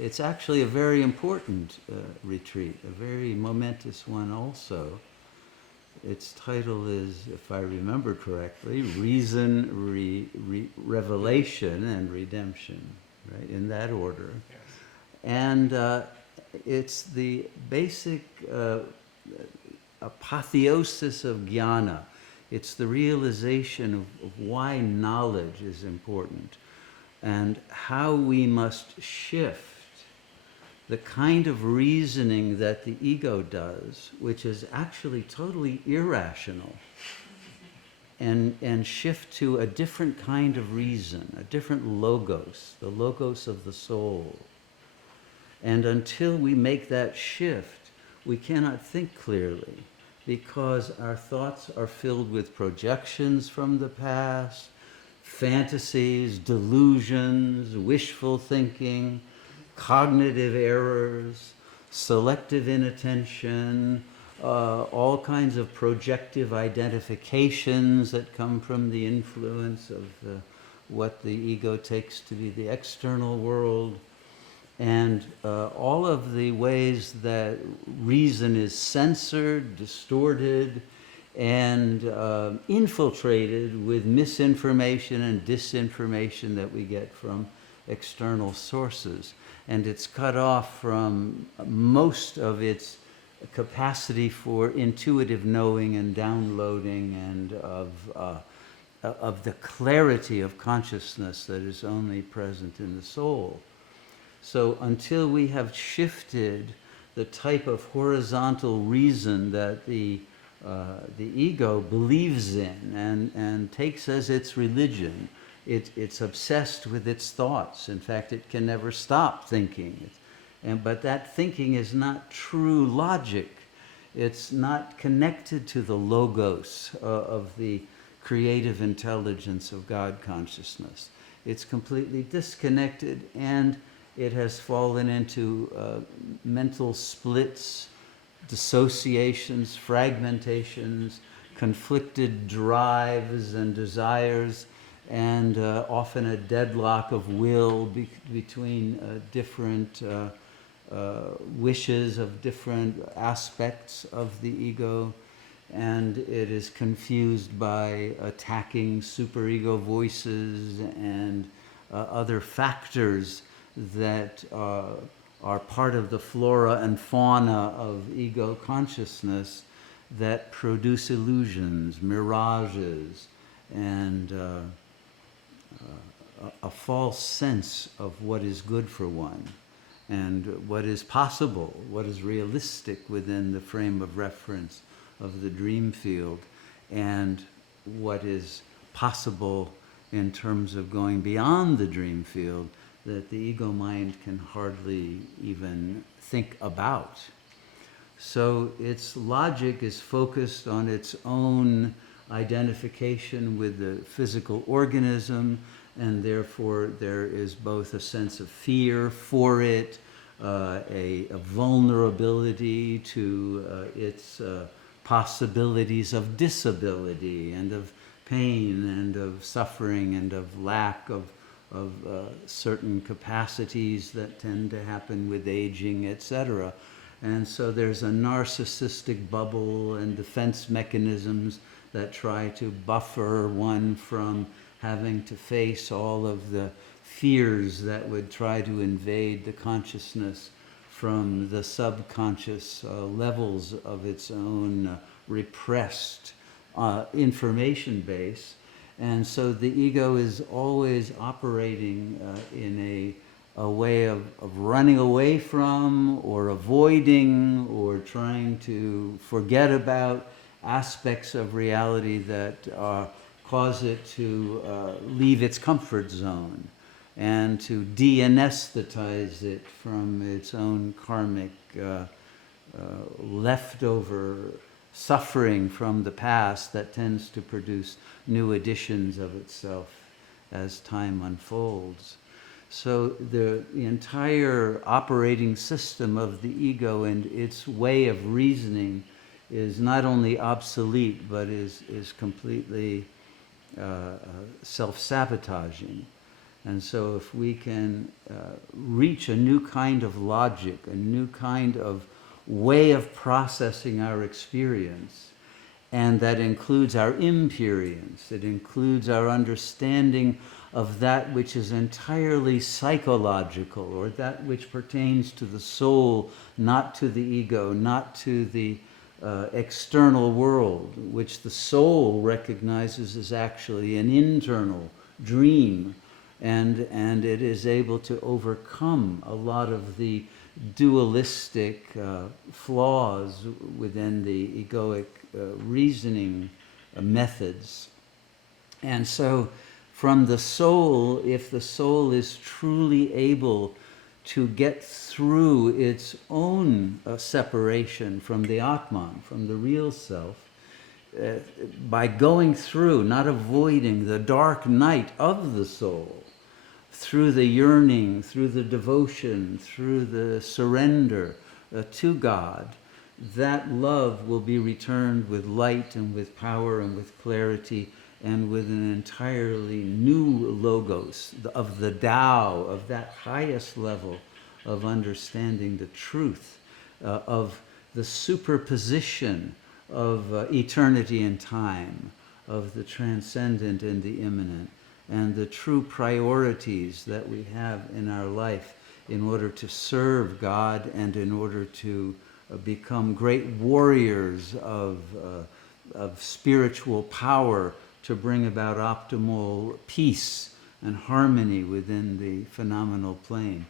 it's actually a very important retreat, a very momentous one also. Its title is, if I remember correctly, Reason, Revelation, and Redemption, right, in that order. Yes. And it's the basic apotheosis of jnana. It's the realization of why knowledge is important and how we must shift the kind of reasoning that the ego does, which is actually totally irrational, and shift to a different kind of reason, a different logos, the logos of the soul. And until we make that shift, we cannot think clearly, because our thoughts are filled with projections from the past, fantasies, delusions, wishful thinking, cognitive errors, selective inattention, all kinds of projective identifications that come from the influence of what the ego takes to be the external world, and all of the ways that reason is censored, distorted, and infiltrated with misinformation and disinformation that we get from external sources. And it's cut off from most of its capacity for intuitive knowing and downloading, and of the clarity of consciousness that is only present in the soul. So until we have shifted the type of horizontal reason that the ego believes in and takes as its religion, it's obsessed with its thoughts. In fact, it can never stop thinking. But that thinking is not true logic. It's not connected to the logos of the creative intelligence of God consciousness. It's completely disconnected, and it has fallen into mental splits, dissociations, fragmentations, conflicted drives and desires, and often a deadlock of will between different wishes of different aspects of the ego. And it is confused by attacking superego voices and other factors that are part of the flora and fauna of ego consciousness that produce illusions, mirages, and a false sense of what is good for one, and what is possible, what is realistic within the frame of reference of the dream field, and what is possible in terms of going beyond the dream field that the ego mind can hardly even think about. So its logic is focused on its own identification with the physical organism, and therefore there is both a sense of fear for it, a vulnerability to its possibilities of disability and of pain and of suffering and of lack of certain capacities that tend to happen with aging, etc. And so there's a narcissistic bubble and defense mechanisms that try to buffer one from having to face all of the fears that would try to invade the consciousness from the subconscious levels of its own repressed information base. And so the ego is always operating in a way of running away from, or avoiding, or trying to forget about aspects of reality that cause it to leave its comfort zone, and to de-anesthetize it from its own karmic leftover suffering from the past that tends to produce new editions of itself as time unfolds. So the entire operating system of the ego and its way of reasoning is not only obsolete, but is completely self-sabotaging. And so if we can reach a new kind of logic, a new kind of way of processing our experience, and that includes our imperience, it includes our understanding of that which is entirely psychological, or that which pertains to the soul, not to the ego, not to the external world, which the soul recognizes as actually an internal dream, and it is able to overcome a lot of the dualistic flaws within the egoic reasoning methods. And so from the soul, if the soul is truly able to get through its own separation from the Atman, from the real self, by going through, not avoiding the dark night of the soul, through the yearning, through the devotion, through the surrender to God, that love will be returned with light and with power and with clarity and with an entirely new logos of the Tao, of that highest level of understanding the truth, of the superposition of eternity and time, of the transcendent and the immanent, and the true priorities that we have in our life in order to serve God and in order to become great warriors of spiritual power to bring about optimal peace and harmony within the phenomenal plane,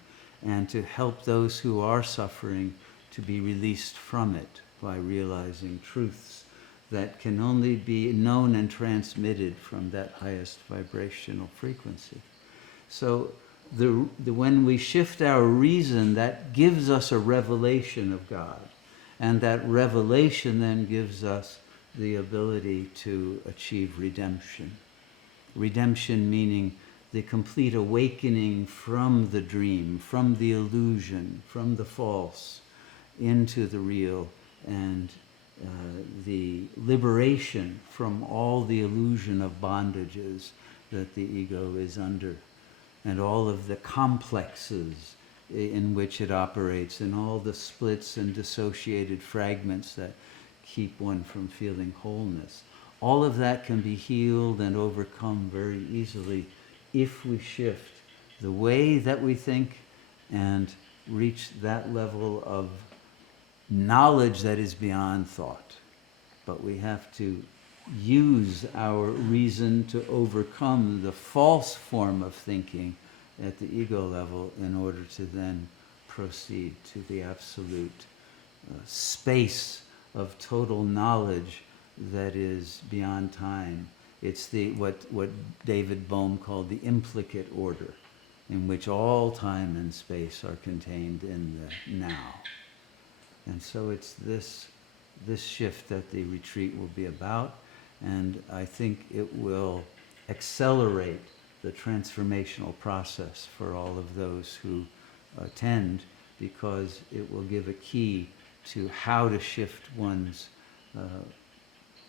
and to help those who are suffering to be released from it by realizing truths that can only be known and transmitted from that highest vibrational frequency. So when we shift our reason, that gives us a revelation of God. And that revelation then gives us the ability to achieve redemption. Redemption meaning the complete awakening from the dream, from the illusion, from the false, into the real, and the liberation from all the illusion of bondages that the ego is under, and all of the complexes in which it operates, and all the splits and dissociated fragments that keep one from feeling wholeness. All of that can be healed and overcome very easily if we shift the way that we think and reach that level of knowledge that is beyond thought. But we have to use our reason to overcome the false form of thinking at the ego level in order to then proceed to the absolute space of total knowledge that is beyond time. It's the what David Bohm called the implicate order, in which all time and space are contained in the now. And so it's this shift that the retreat will be about, and I think it will accelerate the transformational process for all of those who attend, because it will give a key to how to shift one's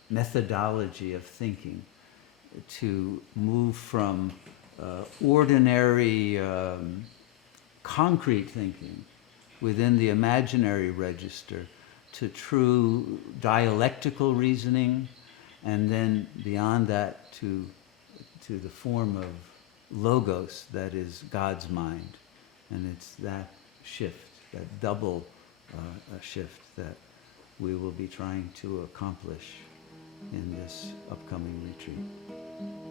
methodology of thinking, to move from ordinary concrete thinking within the imaginary register to true dialectical reasoning, and then beyond that to the form of logos that is God's mind. And it's that shift, that double shift, that we will be trying to accomplish in this upcoming retreat.